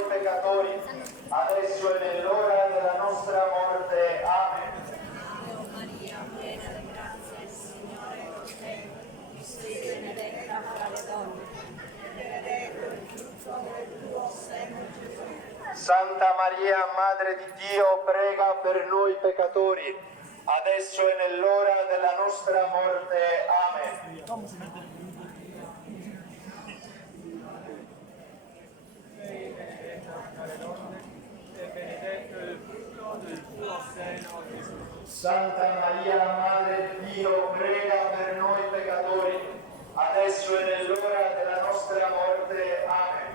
noi peccatori, adesso e nell'ora della nostra morte. Amen. Ave Maria, piena di grazia, il Signore è con te. Tu sei benedetta fra le donne, e benedetto il frutto del tuo seno, Gesù. Santa Maria, Madre di Dio, prega per noi peccatori, adesso e nell'ora della nostra morte. Amen. Sei benedetta tra le donne, e benedetto il frutto del tuo seno, Gesù. Santa Maria, Madre di Dio, prega per noi peccatori, adesso e nell'ora della nostra morte. Amen.